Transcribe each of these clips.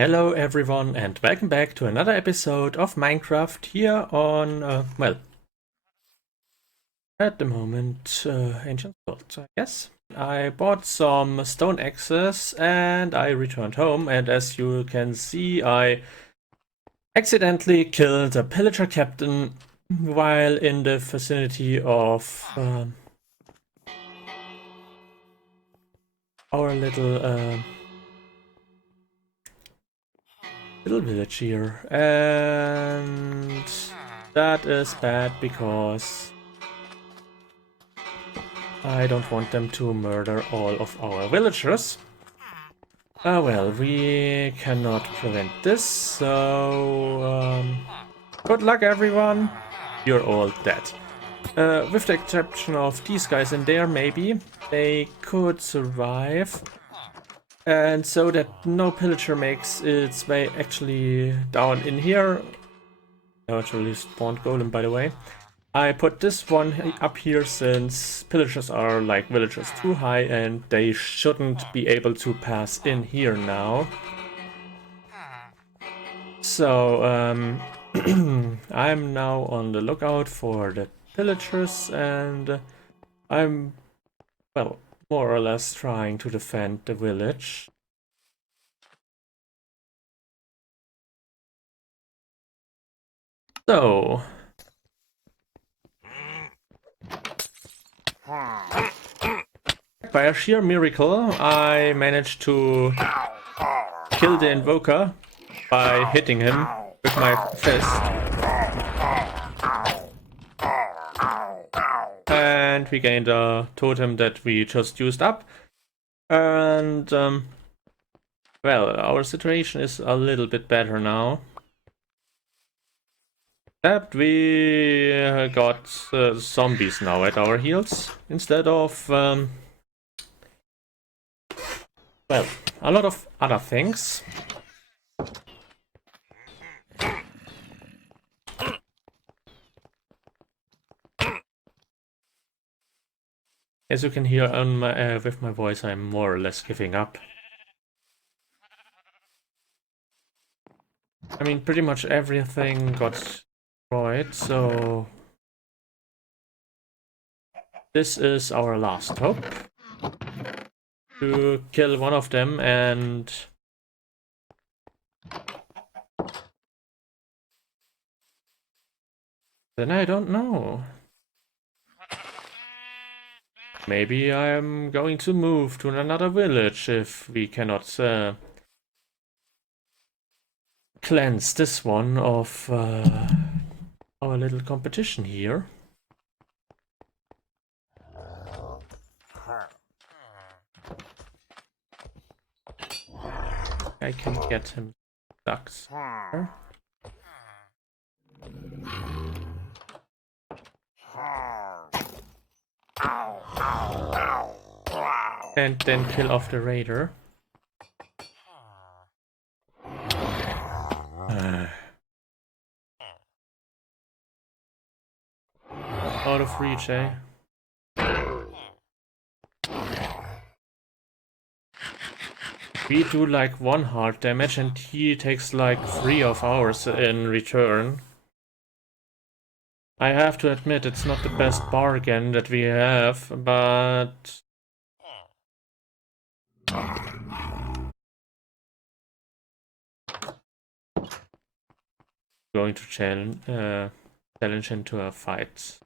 Hello everyone and welcome back to another episode of Minecraft here on, well, at the moment, Ancient World, I guess. I bought some stone axes and I returned home, and as you can see I accidentally killed a pillager captain while in the vicinity of our little village here, and that is bad because I don't want them to murder all of our villagers. Well, we cannot prevent this, so good luck everyone, you're all dead. With the exception of these guys in there, maybe they could survive. And so that no pillager makes its way actually down in here. Naturally spawned golem, by the way. I put this one up here since pillagers are like villagers too high and they shouldn't be able to pass in here now. So I'm now on the lookout for the pillagers, and I'm, well, more or less trying to defend the village. So by a sheer miracle, I managed to kill the invoker by hitting him with my fist. And we gained a totem that we just used up. And, well, our situation is a little bit better now. Except we got zombies now at our heels instead of, well, a lot of other things. As you can hear on my, with my voice, I'm more or less giving up. I mean, pretty much everything got destroyed, so this is our last hope. To kill one of them, and then I don't know. Maybe I'm going to move to another village if we cannot cleanse this one of our little competition here. I can get him ducks. And then kill off the raider. Out of reach, eh? We do like 1 hard damage and he takes like 3 of ours in return. I have to admit it's not the best bargain that we have, but going to challenge him to a fight.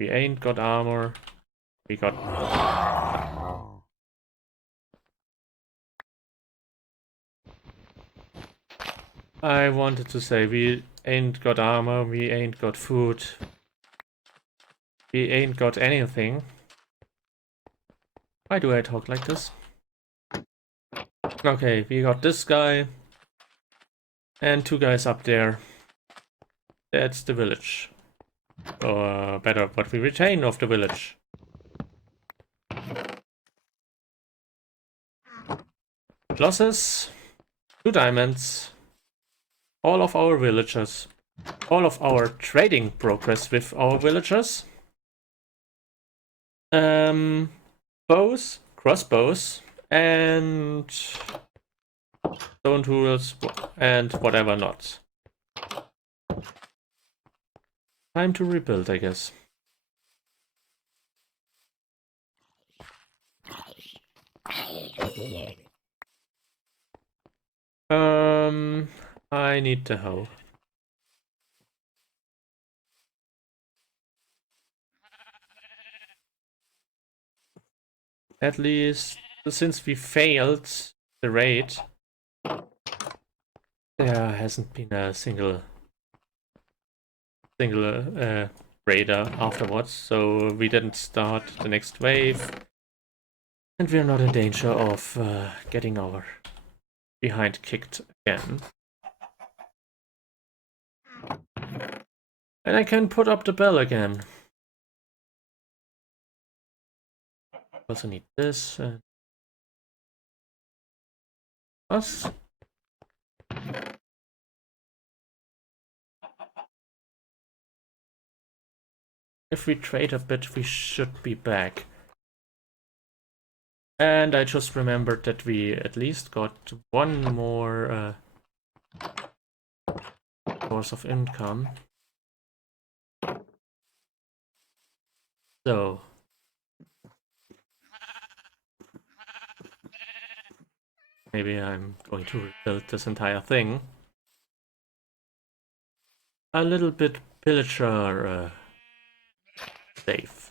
We ain't got armor. We got... I wanted to say we ain't got armor, we ain't got food. We ain't got anything. Why do I talk like this? Okay, we got this guy. And 2 guys up there. That's the village. Or better, what we retain of the village. Losses, 2 diamonds, all of our villagers, all of our trading progress with our villagers, bows, crossbows and stone tools and whatever not. Time to rebuild, I guess. I need the hoe. At least since we failed the raid, there hasn't been a single raider afterwards, so we didn't start the next wave, and we're not in danger of getting our behind kicked again. And I can put up the bell again. Also need this and us. If we trade a bit, we should be back. And I just remembered that we at least got one more source of income. So maybe I'm going to rebuild this entire thing. A little bit pillager safe.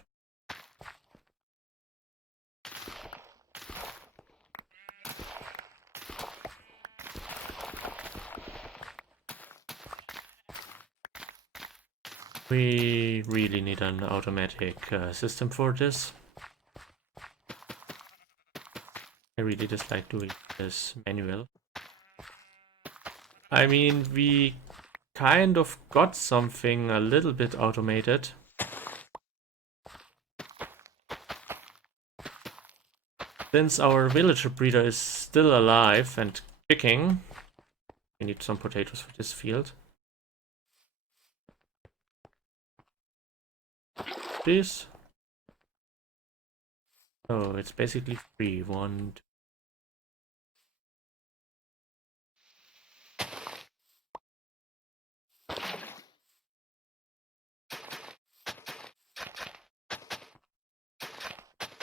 We really need an automatic system for this. I really dislike doing this manual. I mean, we kind of got something a little bit automated. Since our villager breeder is still alive and kicking, we need some potatoes for this field. This. Oh, it's basically free. 1, 2.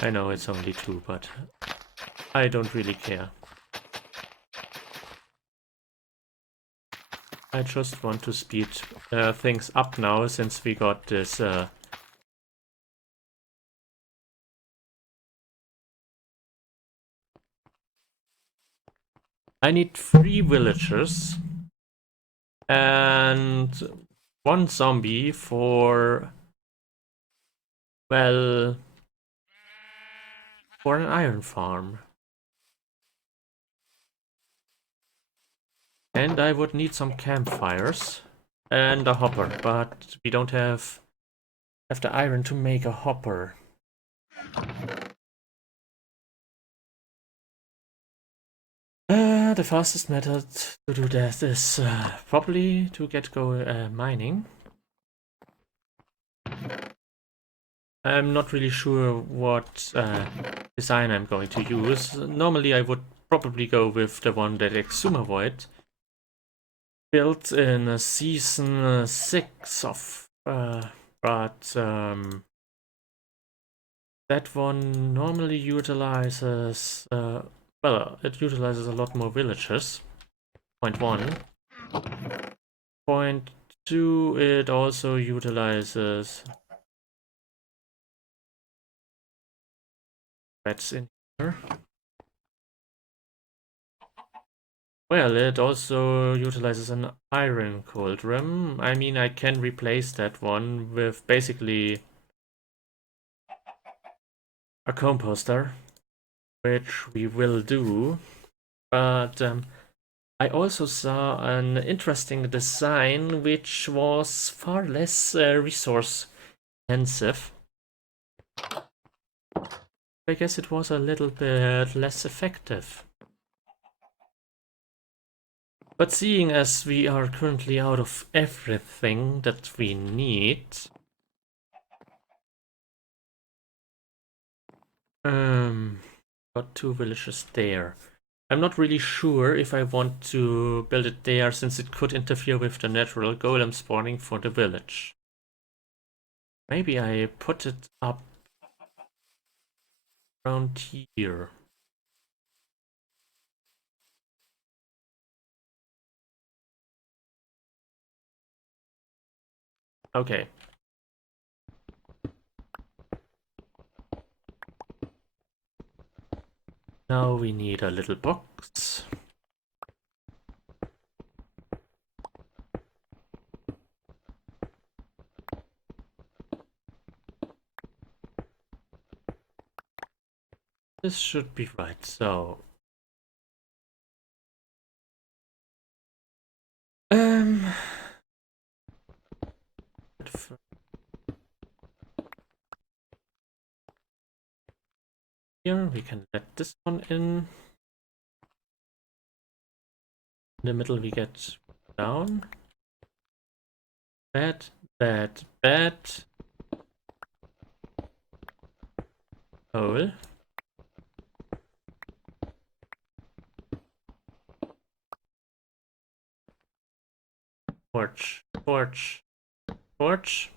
I know it's only 2, but I don't really care. I just want to speed things up now, since we got this I need 3 villagers and 1 zombie for, well, for an iron farm. And I would need some campfires and a hopper, but we don't have the iron to make a hopper. The fastest method to do that is probably to get mining. I'm not really sure what design I'm going to use. Normally I would probably go with the one that Exuma Void built in season 6 of, but that one normally utilizes, well, it utilizes a lot more villagers. Point 1. Point 2, it also utilizes rats in here. Well, it also utilizes an iron cauldron. I mean, I can replace that one with basically a composter, which we will do. But I also saw an interesting design which was far less resource intensive. I guess it was a little bit less effective. But seeing as we are currently out of everything that we need, Got 2 villages there. I'm not really sure if I want to build it there, since it could interfere with the natural golem spawning for the village. Maybe I put it up around here. Okay. Now we need a little box. This should be right, so... Here we can let this one in. In the middle we get down. Bad, bad, bad. Hole. Porch, porch, porch.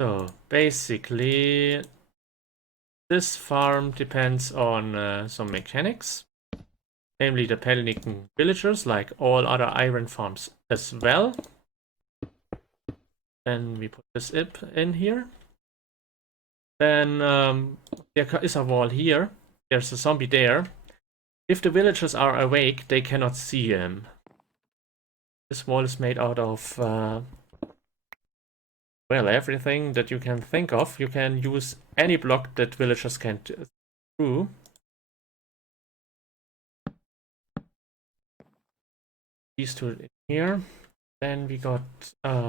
So basically, this farm depends on some mechanics, namely the Pelican villagers, like all other iron farms as well. Then we put this in here. Then there is a wall here. There's a zombie there. If the villagers are awake, they cannot see him. This wall is made out of, well, everything that you can think of. You can use any block that villagers can through. These two in here. Then we got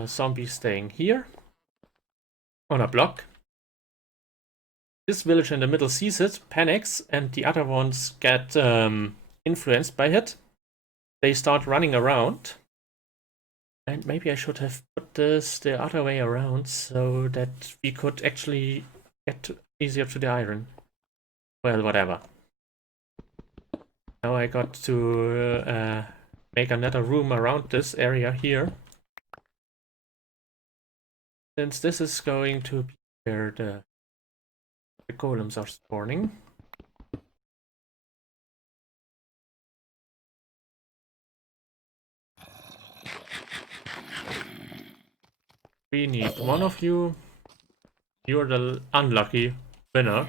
zombies staying here on a block. This villager in the middle sees it, panics, and the other ones get influenced by it. They start running around. And maybe I should have put this the other way around so that we could actually get easier to the iron. Well, whatever. Now I got to make another room around this area here. Since this is going to be where the golems are spawning. We need one of you. You're the unlucky winner.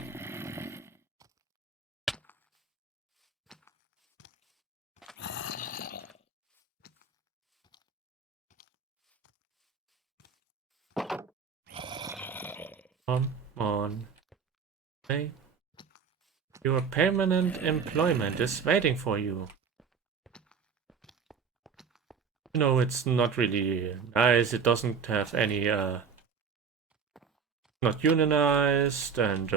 Come on. Hey. Your permanent employment is waiting for you. You know, it's not really nice. It doesn't have any, not unionized, and,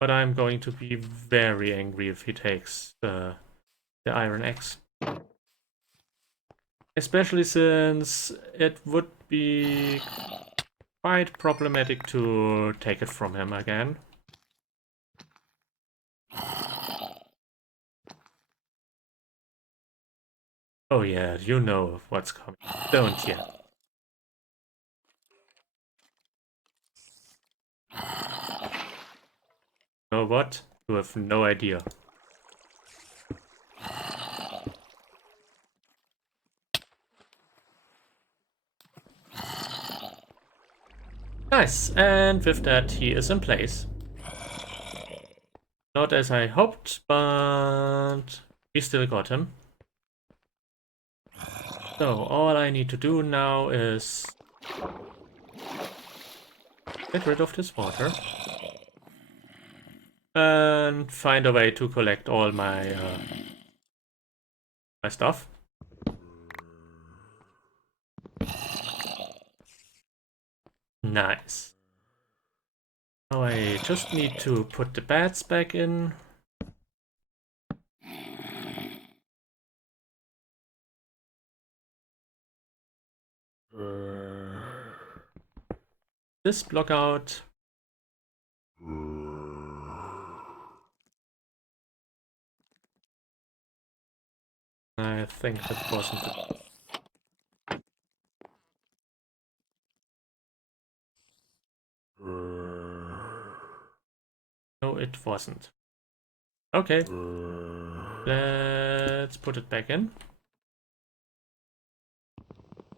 but I'm going to be very angry if he takes the iron axe. Especially since it would be quite problematic to take it from him again. Oh yeah, you know what's coming, don't you? Know what? You have no idea. Nice, and with that he is in place. Not as I hoped, but we still got him. So all I need to do now is get rid of this water. and find a way to collect all my my stuff. Nice. Now I just need to put the beds back in. This block out. I think that wasn't it. No, it wasn't. Okay. Let's put it back in.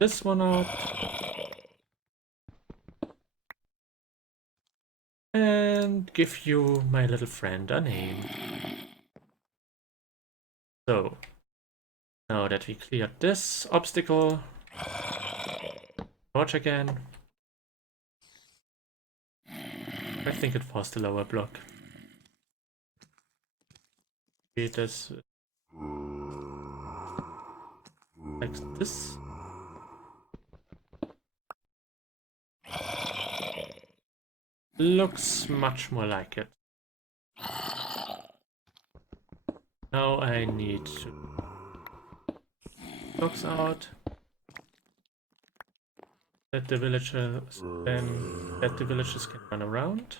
This one out. And give you, my little friend, a name. So, now that we cleared this obstacle, torch again. I think it was the lower block. It is like this. Looks much more like it. Now I need to blocks out. That the villagers can run around.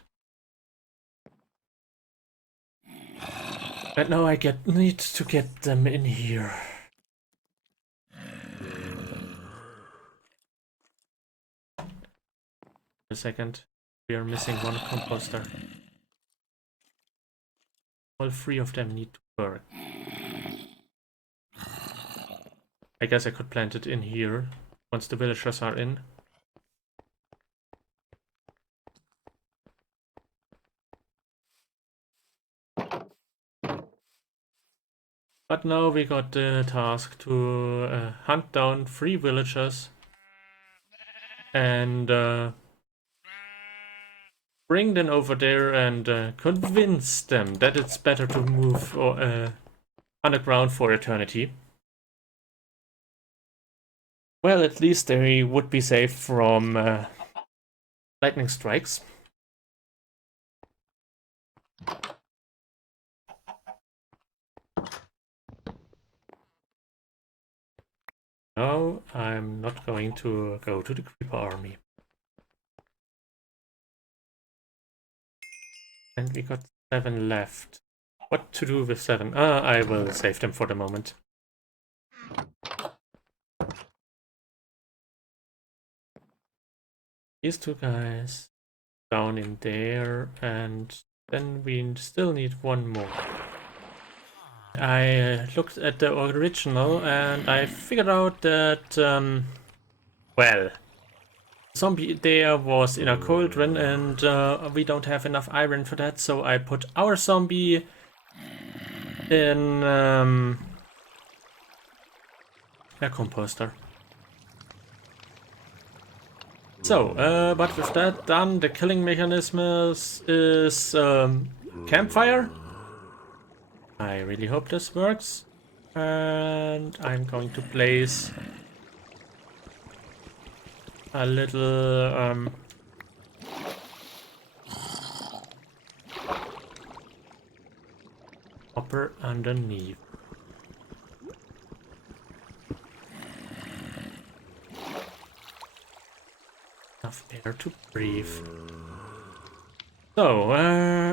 And now I need to get them in here. A second. We are missing one composter. All three of them need to work. I guess I could plant it in here once the villagers are in. But now we got the task to hunt down 3 villagers and bring them over there and convince them that it's better to move underground for eternity. Well, at least they would be safe from lightning strikes. No, I'm not going to go to the creeper army. And we got 7 left. What to do with 7? I will save them for the moment. These 2 guys down in there, and then we still need 1 more. I looked at the original and I figured out that, well, zombie there was in a cauldron and we don't have enough iron for that, so I put our zombie in a composter. So, but with that done, the killing mechanism is campfire. I really hope this works. And I'm going to place a little hopper underneath. Enough air to breathe. So,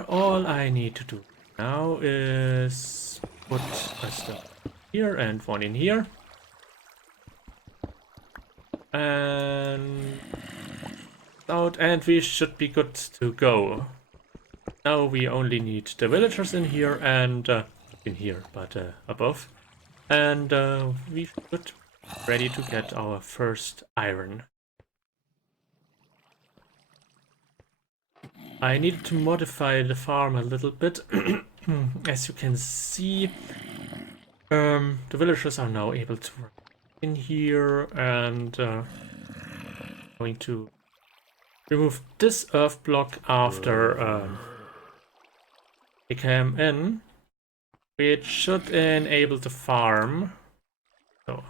all I need to do now is put a stuff here and 1 in here. And out, and we should be good to go. Now we only need the villagers in here and above. And we should be ready to get our first iron. I needed to modify the farm a little bit. As you can see, the villagers are now able to work in here, and going to remove this earth block after we came in, which should enable the farm. So,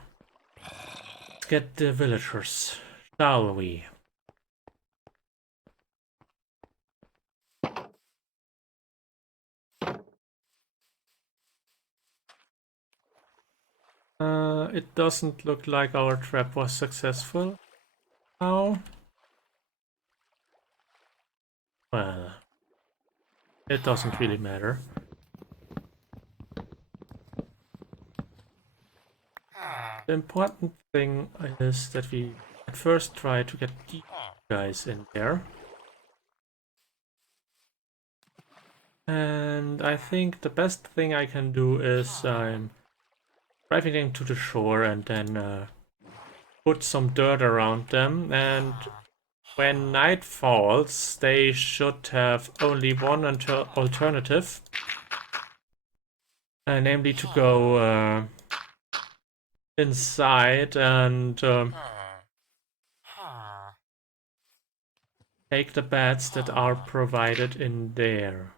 let's get the villagers, shall we? It doesn't look like our trap was successful now. Well, it doesn't really matter. The important thing is that we at first try to get these guys in there. And I think the best thing I can do is I'm driving them to the shore and then put some dirt around them, and when night falls they should have only one alternative, namely to go inside and take the beds that are provided in there.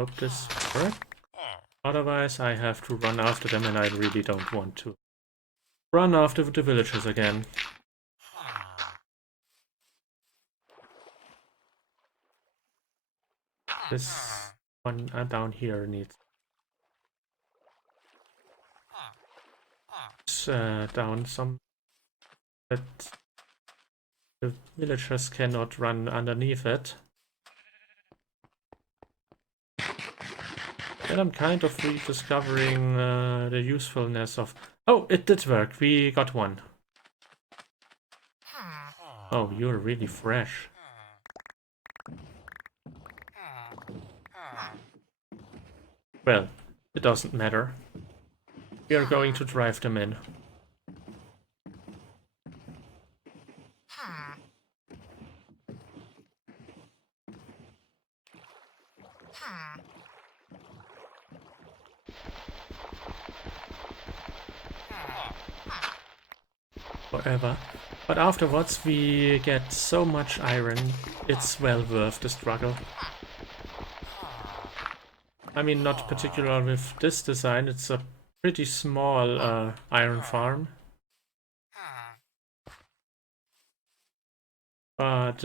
Hope this works. Otherwise I have to run after them, and I really don't want to run after the villagers again. This one down here needs down some, that the villagers cannot run underneath it. And I'm kind of rediscovering the usefulness of... Oh, it did work. We got one. Oh, you're really fresh. Well, it doesn't matter. We are going to drive them in. Forever. But afterwards we get so much iron, it's well worth the struggle. I mean, not particular with this design, it's a pretty small iron farm. But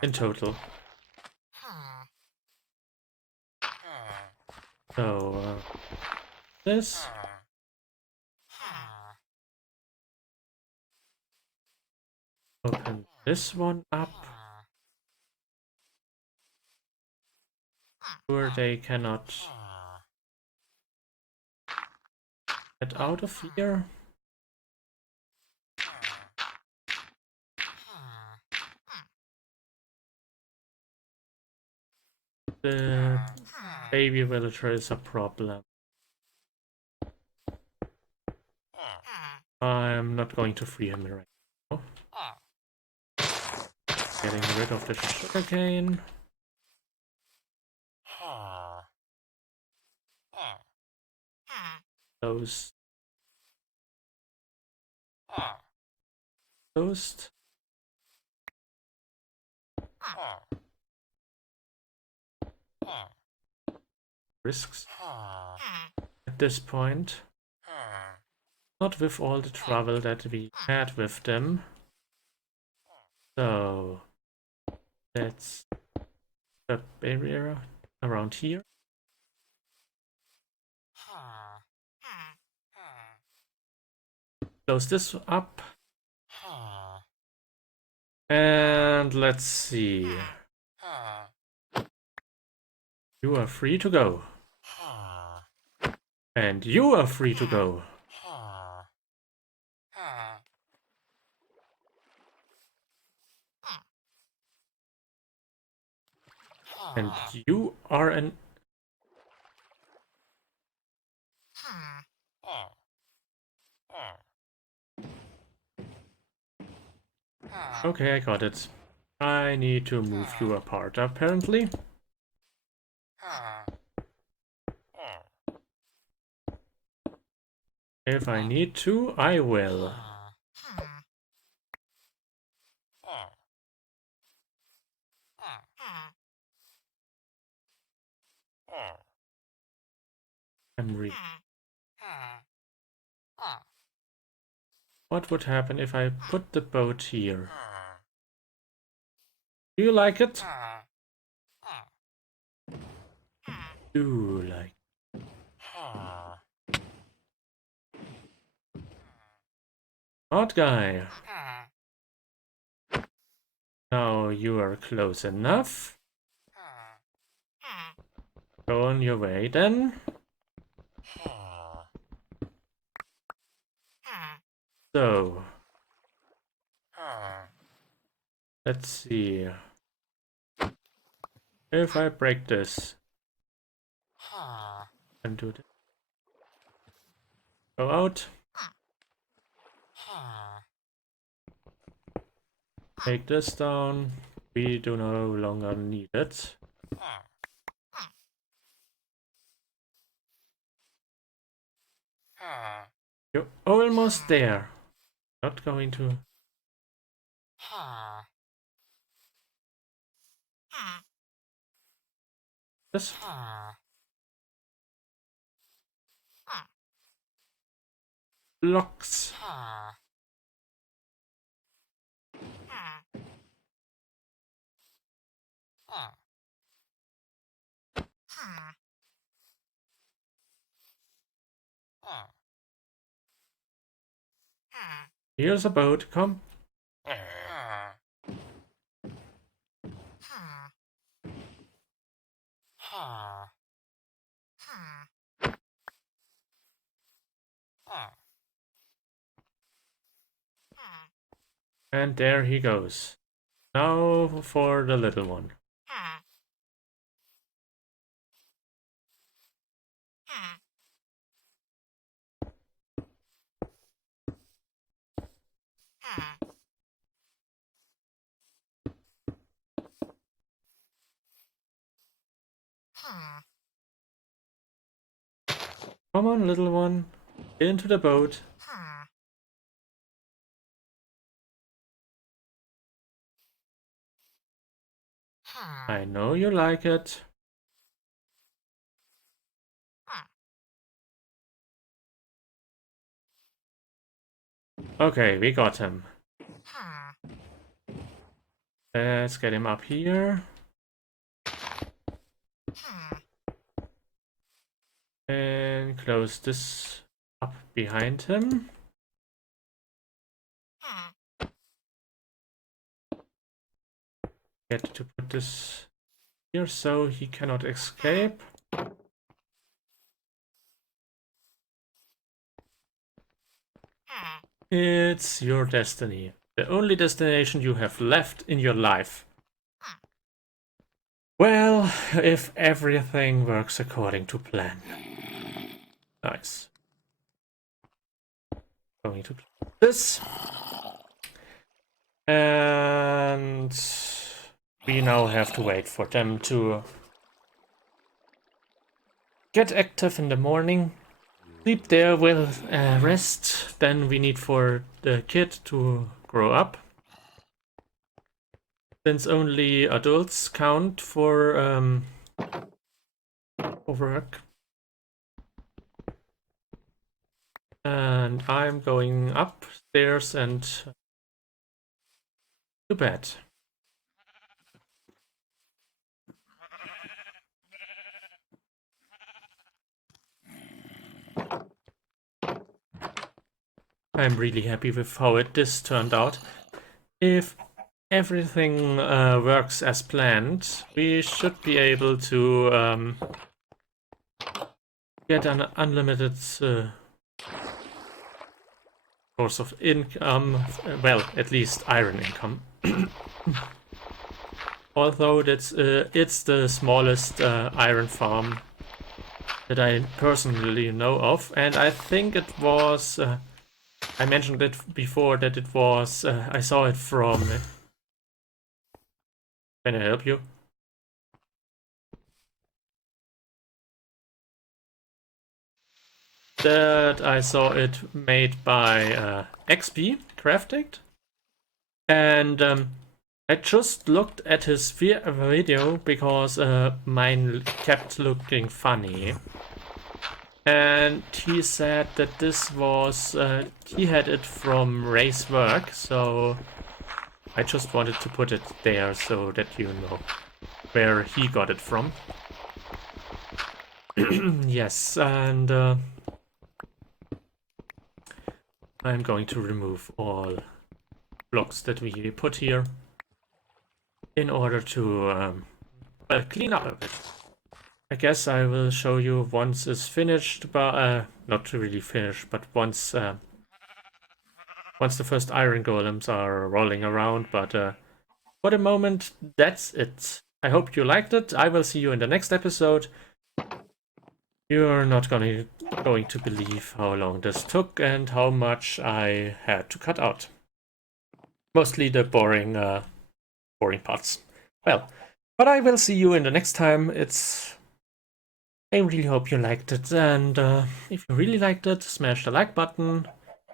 in total. So, this. Open this one up. Sure, they cannot get out of here. The baby villager is a problem. I'm not going to free him right now. Getting rid of the sugarcane. Those. Toast. Risks. At this point. Not with all the trouble that we had with them. So that's the barrier around here. Close this up. And let's see. You are free to go. And you are free to go. And you are an... Okay, I got it. I need to move you apart, apparently. If I need to, I will. What would happen if I put the boat here? Do you like it? Do you like Hot guy. Now you are close enough. Go on your way then. So, let's see. If I break this and do this. Go out. Take this down. We do no longer need it. You're almost there. Not going to. This. Blocks. Here's a boat. Come. And there he goes. Now for the little one. Come on, little one. Into the boat. I know you like it. Okay, we got him. Let's get him up here. And close this up behind him. Get to put this here so he cannot escape. It's your destiny. The only destination you have left in your life. Well, if everything works according to plan. Nice. Going to this. And we now have to wait for them to get active in the morning. Sleep there with rest. Then we need for the kid to grow up. Since only adults count for work. And I'm going upstairs and to bed. I'm really happy with how this turned out. If everything works as planned, we should be able to get an unlimited source of income, well, at least iron income. Although it's the smallest iron farm that I personally know of, and I think it was, I mentioned it before that it was, I saw it from, can I help you? that I saw it made by XP Crafted, and I just looked at his video because mine kept looking funny. And he said that this was, he had it from Ray's work, so I just wanted to put it there so that you know where he got it from. Yes, and I'm going to remove all blocks that we put here in order to well, clean up a bit. I guess I will show you once it's finished, but not really finished, but once the first iron golems are rolling around. But for the moment, that's it. I hope you liked it. I will see you in the next episode. You're not going to believe how long this took and how much I had to cut out. Mostly the boring parts. Well, but I will see you in the next time. I really hope you liked it, and if you really liked it, smash the like button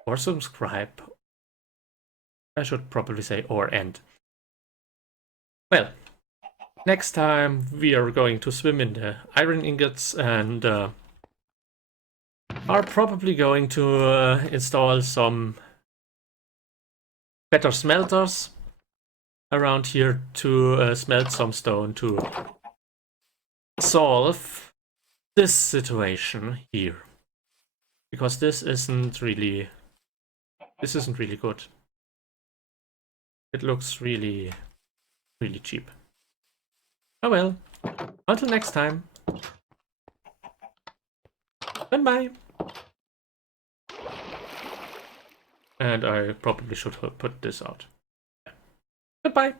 or subscribe. I should probably say or end. Well, next time we are going to swim in the iron ingots and are probably going to install some better smelters around here to smelt some stone to solve this situation here, because this isn't really good. It looks really cheap. Oh well, until next time. Goodbye. And I probably should put this out. Goodbye.